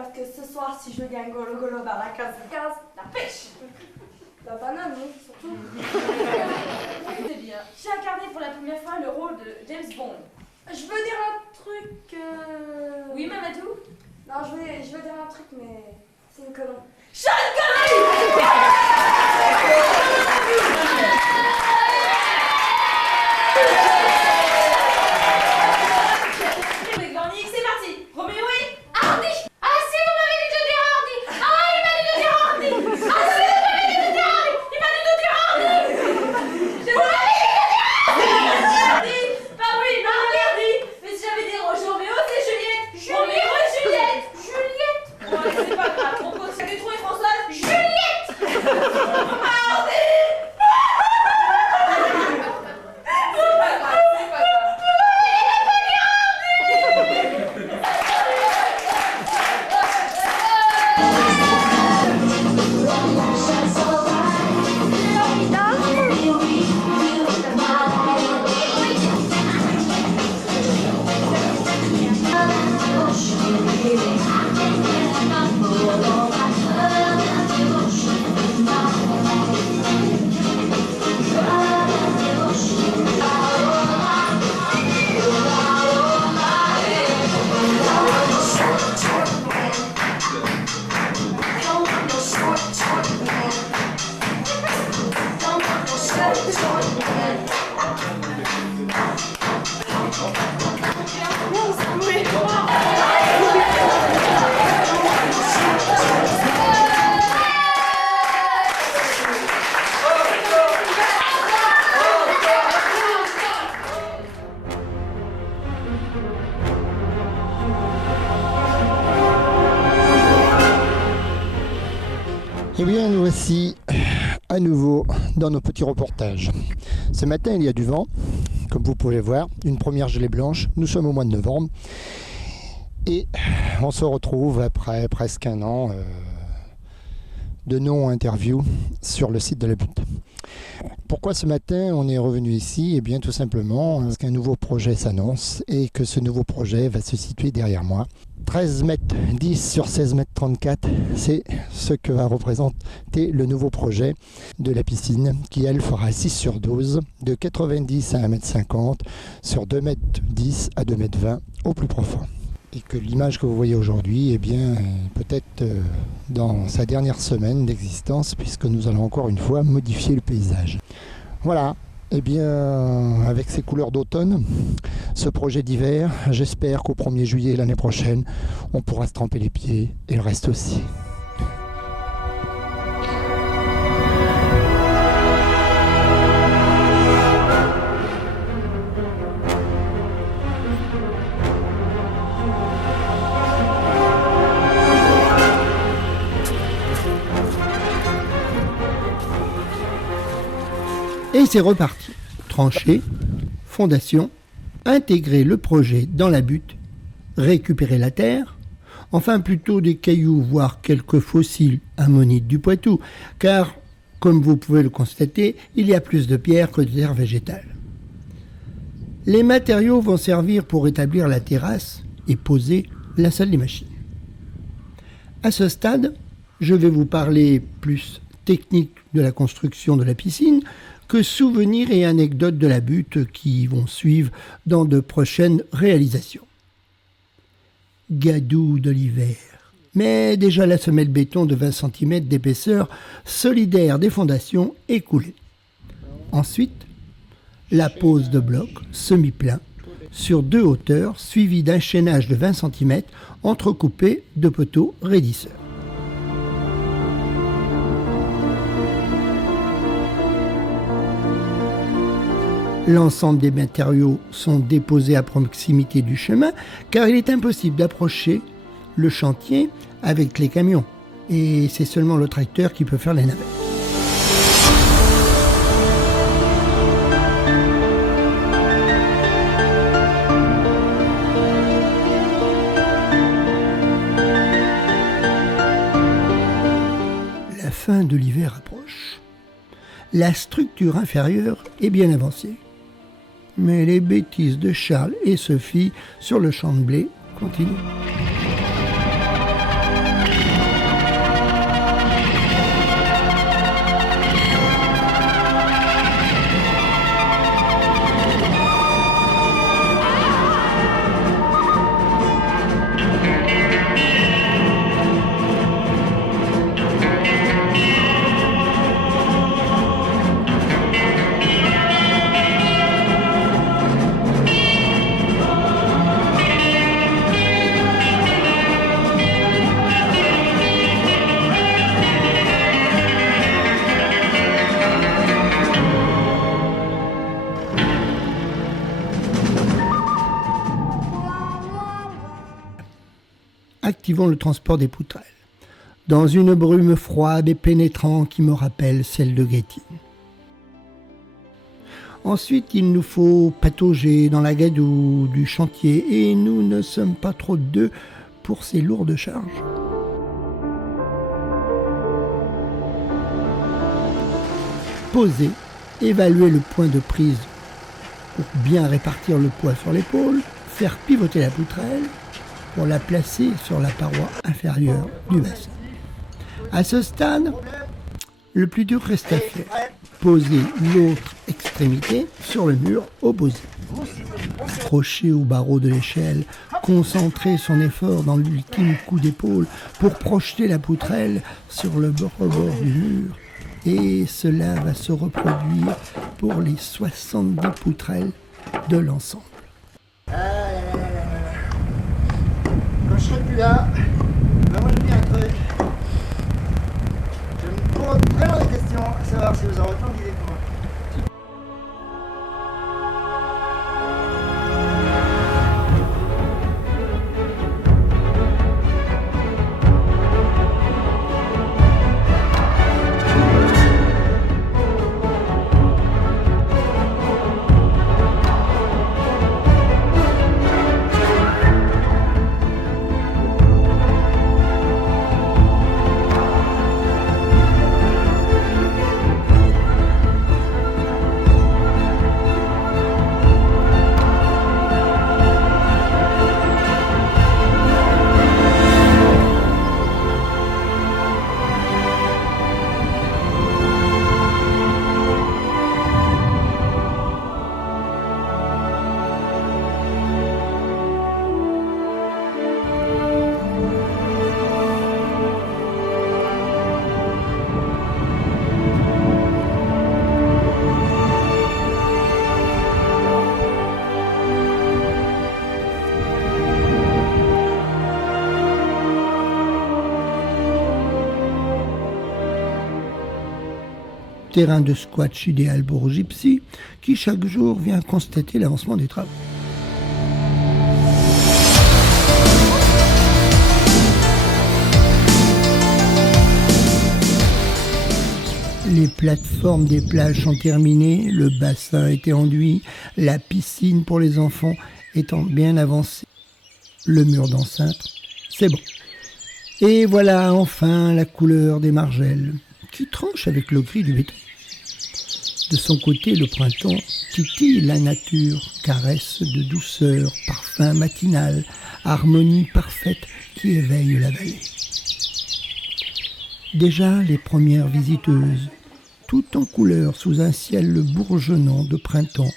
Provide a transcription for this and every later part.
parce que ce soir, si je gagne Golo Golo dans la case 15, la pêche. La banane, oui, surtout. C'est bien. J'ai incarné pour la première fois le rôle de James Bond. Je veux dire un truc... Oui, Mamadou? Non, je veux dire un truc, mais c'est une connerie. Sean Connery! C'est parti! Roméo et Hardy! Ah si, vous m'avez dit de dire Hardy! Ah, il m'a dit de dire Hardy! Ah si, vous m'avez dit de dire Hardy! Il m'a dit de dire Hardy! Je vous l'avais dit de dire Hardy! Bah oui, Hardy! Mais si j'avais dit Roméo, c'est Juliette! Roméo et Juliette! Juliette! Ouais, c'est pas grave, on continue de trouver Françoise! Juliette! Hardy! C'est pas grave, c'est pas grave. Eh bien, nous voici à nouveau dans nos petits reportages. Ce matin, il y a du vent, comme vous pouvez voir, une première gelée blanche. Nous sommes au mois de novembre et on se retrouve après presque un an de non-interview sur le site de la Butte. Pourquoi ce matin on est revenu ici? Eh bien tout simplement parce qu'un nouveau projet s'annonce et que ce nouveau projet va se situer derrière moi. 13 mètres 10 sur 16 mètres 34, c'est ce que va représenter le nouveau projet de la piscine qui elle fera 6 sur 12 de 90 à 1 mètre 50 sur 2 mètres 10 à 2 mètres 20 au plus profond. Et que l'image que vous voyez aujourd'hui, eh bien, peut-être dans sa dernière semaine d'existence, puisque nous allons encore une fois modifier le paysage. Voilà, eh bien, avec ces couleurs d'automne, ce projet d'hiver, j'espère qu'au 1er juillet l'année prochaine, on pourra se tremper les pieds, et le reste aussi. Et c'est reparti. Trancher, fondation, intégrer le projet dans la butte, récupérer la terre, enfin plutôt des cailloux, voire quelques fossiles ammonites du Poitou, car, comme vous pouvez le constater, il y a plus de pierres que de terre végétale. Les matériaux vont servir pour établir la terrasse et poser la salle des machines. À ce stade, je vais vous parler plus technique de la construction de la piscine que souvenirs et anecdotes de la butte qui vont suivre dans de prochaines réalisations. Gadou de l'hiver. Mais déjà la semelle béton de 20 cm d'épaisseur solidaire des fondations est coulée. Ensuite, la pose de blocs semi-pleins sur 2 hauteurs suivi d'un chaînage de 20 cm entrecoupé de poteaux raidisseurs. L'ensemble des matériaux sont déposés à proximité du chemin car il est impossible d'approcher le chantier avec les camions et c'est seulement le tracteur qui peut faire les navettes. La fin de l'hiver approche. La structure inférieure est bien avancée. Mais les bêtises de Charles et Sophie sur le champ de blé continuent. activons le transport des poutrelles, dans une brume froide et pénétrante qui me rappelle celle de Guettine. Ensuite, il nous faut patauger dans la gadoue du chantier et nous ne sommes pas trop deux pour ces lourdes charges. Poser, évaluer le point de prise pour bien répartir le poids sur l'épaule, faire pivoter la poutrelle pour la placer sur la paroi inférieure du bassin. À ce stade, le plus dur reste à faire. Poser l'autre extrémité sur le mur opposé. Accrocher au barreau de l'échelle, concentrer son effort dans l'ultime coup d'épaule pour projeter la poutrelle sur le rebord du mur. Et cela va se reproduire pour les 70 poutrelles de l'ensemble. Quand je serai plus là, moi je dis un truc. Je me pose vraiment des questions à savoir si vous aurez autant d'idées que moi. Terrain de squash idéal pour Gypsy, qui chaque jour vient constater l'avancement des travaux. Les plateformes des plages sont terminées, le bassin a été enduit, la piscine pour les enfants étant bien avancée. Le mur d'enceinte, c'est bon. Et voilà enfin la couleur des margelles, qui tranche avec le gris du béton. De son côté, le printemps titille la nature, caresse de douceur, parfum matinal, harmonie parfaite qui éveille la vallée. Déjà les premières visiteuses, tout en couleur sous un ciel bourgeonnant de printemps,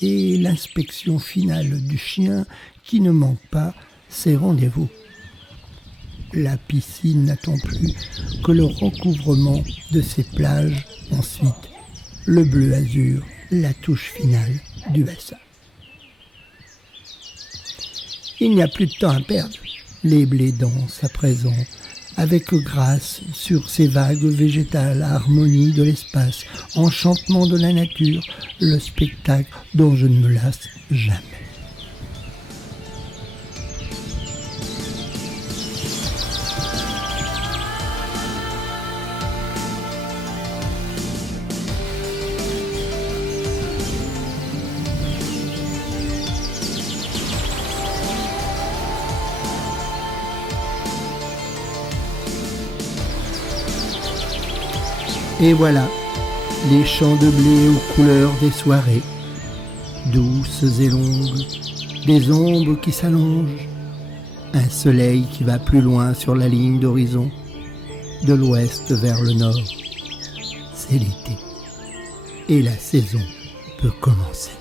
et l'inspection finale du chien qui ne manque pas ses rendez-vous. La piscine n'attend plus que le recouvrement de ses plages, ensuite le bleu azur, la touche finale du bassin. Il n'y a plus de temps à perdre. Les blés dansent à présent avec grâce sur ces vagues végétales, harmonie de l'espace, enchantement de la nature, le spectacle dont je ne me lasse jamais. Et voilà, les champs de blé aux couleurs des soirées, douces et longues, des ombres qui s'allongent, un soleil qui va plus loin sur la ligne d'horizon, de l'ouest vers le nord. C'est l'été, et la saison peut commencer.